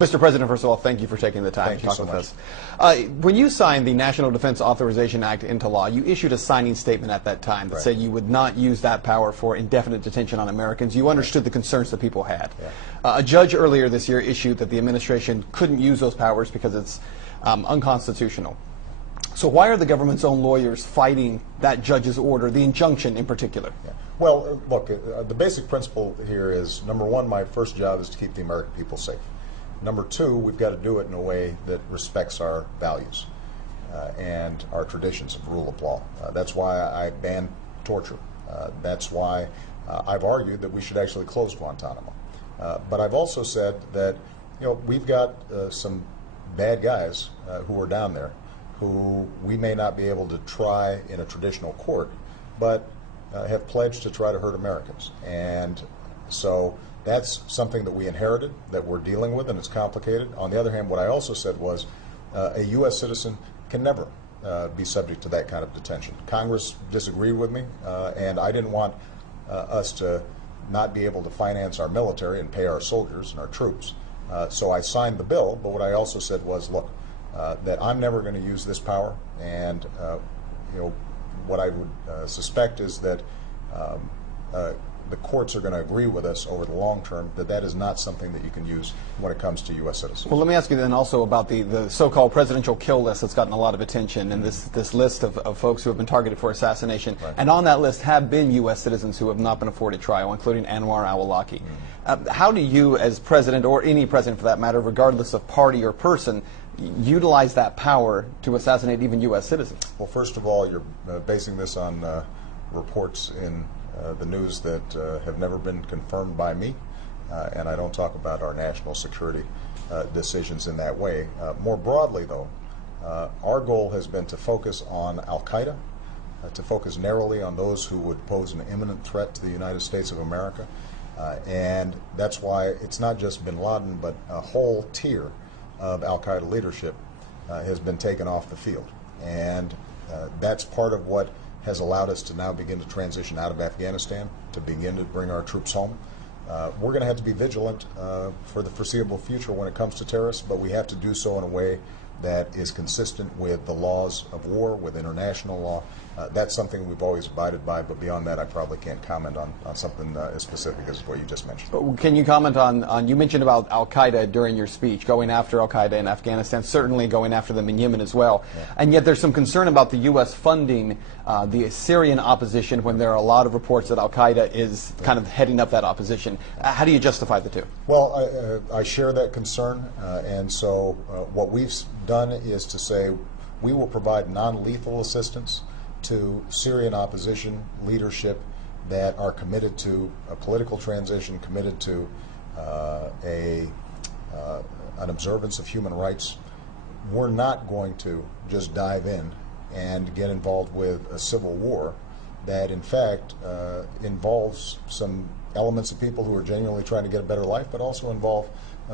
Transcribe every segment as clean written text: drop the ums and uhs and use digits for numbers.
Mr. President, first of all, thank you for taking the time to talk with us. When you signed the National Defense Authorization Act into law, you issued a signing statement at that time that said you would not use that power for indefinite detention on Americans. You understood the concerns that people had. A judge earlier this year issued that the administration couldn't use those powers because it's unconstitutional. So why are the government's own lawyers fighting that judge's order, the injunction in particular? Well, look, the basic principle here is, number one, my first job is to keep the American people safe. Number two, we've got to do it in a way that respects our values and our traditions of rule of law. That's why I ban torture. That's why I've argued that we should actually close Guantanamo. But I've also said that, we've got some bad guys who are down there who we may not be able to try in a traditional court, but have pledged to try to hurt Americans. And so that's something that we inherited, that we're dealing with, and it's complicated. On the other hand, what I also said was a U.S. citizen can never be subject to that kind of detention. Congress disagreed with me, and I didn't want us to not be able to finance our military and pay our soldiers and our troops. So I signed the bill, but what I also said was, look, that I'm never going to use this power, and what I would suspect is that the courts are going to agree with us over the long term that that is not something that you can use when it comes to U.S. citizens. Well, let me ask you then also about the so-called presidential kill list that's gotten a lot of attention, and this list of folks who have been targeted for assassination. And on that list have been U.S. citizens who have not been afforded trial, including Anwar al-Awlaki. How do you, as president, or any president for that matter, regardless of party or person, utilize that power to assassinate even U.S. citizens? Well, first of all, you're basing this on reports in the news that have never been confirmed by me, and I don't talk about our national security decisions in that way. More broadly, though, our goal has been to focus on al-Qaeda, to focus narrowly on those who would pose an imminent threat to the United States of America, and that's why it's not just bin Laden, but a whole tier of al-Qaeda leadership has been taken off the field. And that's part of what has allowed us to now begin to transition out of Afghanistan, to begin to bring our troops home. We're going to have to be vigilant for the foreseeable future when it comes to terrorists, but we have to do so in a way that is consistent with the laws of war, with international law. That's something we've always abided by, but beyond that I probably can't comment on something as specific as what you just mentioned. But can you comment on you mentioned about al-Qaeda during your speech, going after al-Qaeda in Afghanistan, certainly going after them in Yemen as well. And yet there's some concern about the U.S. funding the Syrian opposition when there are a lot of reports that al-Qaeda is kind of heading up that opposition. How do you justify the two? Well, I share that concern, and so what we've done is to say we will provide non-lethal assistance to Syrian opposition leadership that are committed to a political transition, committed to an observance of human rights. We're not going to just dive in and get involved with a civil war that in fact involves some elements of people who are genuinely trying to get a better life, but also involve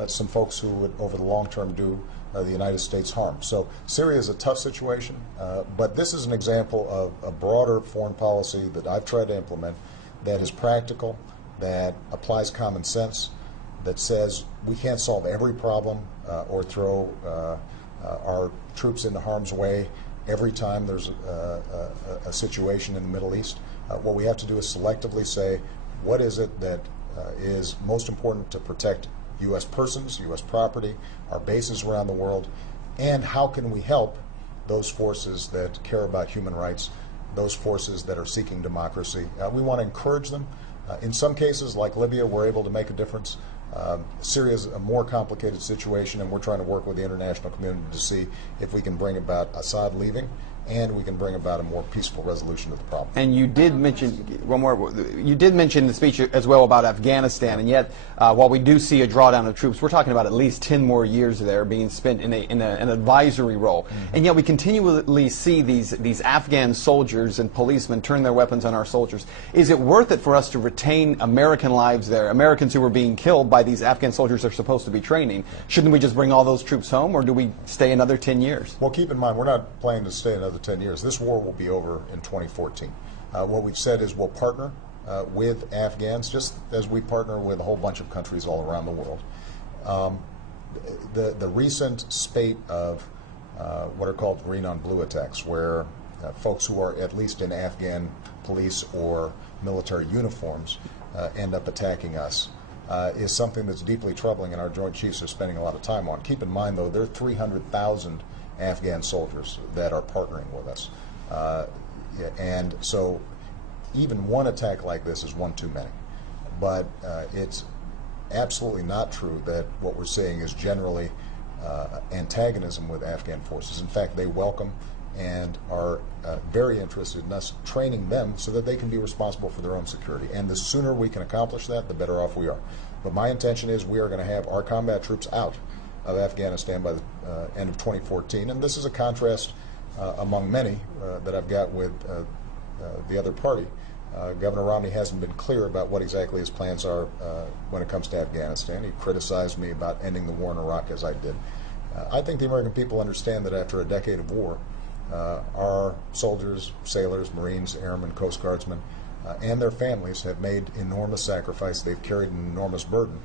some folks who would over the long term do the United States harm. So Syria is a tough situation, but this is an example of a broader foreign policy that I've tried to implement that is practical, that applies common sense, that says we can't solve every problem or throw our troops into harm's way every time there's a situation in the Middle East. What we have to do is selectively say, what is it that is most important to protect U.S. persons, U.S. property, our bases around the world, and how can we help those forces that care about human rights, those forces that are seeking democracy. We want to encourage them. In some cases, like Libya, we're able to make a difference. Syria is a more complicated situation, and we're trying to work with the international community to see if we can bring about Assad leaving, and we can bring about a more peaceful resolution of the problem. And you did mention one more. You did mention in the speech as well about Afghanistan, and yet while we do see a drawdown of troops, we're talking about at least 10 more years there being spent in an advisory role. And yet we continually see these Afghan soldiers and policemen turn their weapons on our soldiers. Is it worth it for us to retain American lives there, Americans who were being killed by these Afghan soldiers they're supposed to be training? Shouldn't we just bring all those troops home, or do we stay another 10 years? Well, keep in mind, we're not planning to stay another 10 years. This war will be over in 2014. What we've said is we'll partner with Afghans, just as we partner with a whole bunch of countries all around the world. the recent spate of what are called green on blue attacks, where folks who are at least in Afghan police or military uniforms end up attacking us, is something that's deeply troubling, and our Joint Chiefs are spending a lot of time on. Keep in mind, though, there are 300,000 Afghan soldiers that are partnering with us. And so even one attack like this is one too many. But it's absolutely not true that what we're seeing is generally antagonism with Afghan forces. In fact, they welcome and are very interested in us training them so that they can be responsible for their own security. And the sooner we can accomplish that, the better off we are. But my intention is we are going to have our combat troops out of Afghanistan by the end of 2014. And this is a contrast among many that I've got with the other party. Governor Romney hasn't been clear about what exactly his plans are when it comes to Afghanistan. He criticized me about ending the war in Iraq, as I did. I think the American people understand that after a decade of war, our soldiers, sailors, Marines, airmen, Coast Guardsmen, and their families have made enormous sacrifice. They've carried an enormous burden.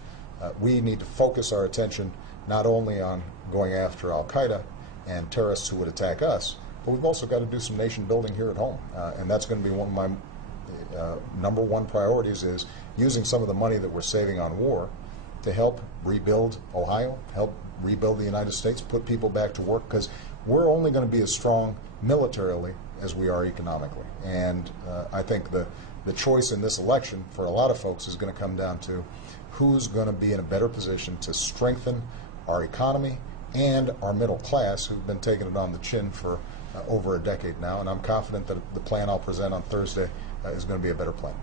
We need to focus our attention not only on going after al-Qaeda and terrorists who would attack us, but we've also got to do some nation building here at home. And that's going to be one of my number one priorities, is using some of the money that we're saving on war to help rebuild Ohio, help rebuild the United States, put people back to work, because we're only going to be as strong militarily as we are economically. And I think the choice in this election for a lot of folks is going to come down to who's going to be in a better position to strengthen our economy and our middle class, who've been taking it on the chin for over a decade now. And I'm confident that the plan I'll present on Thursday is going to be a better plan.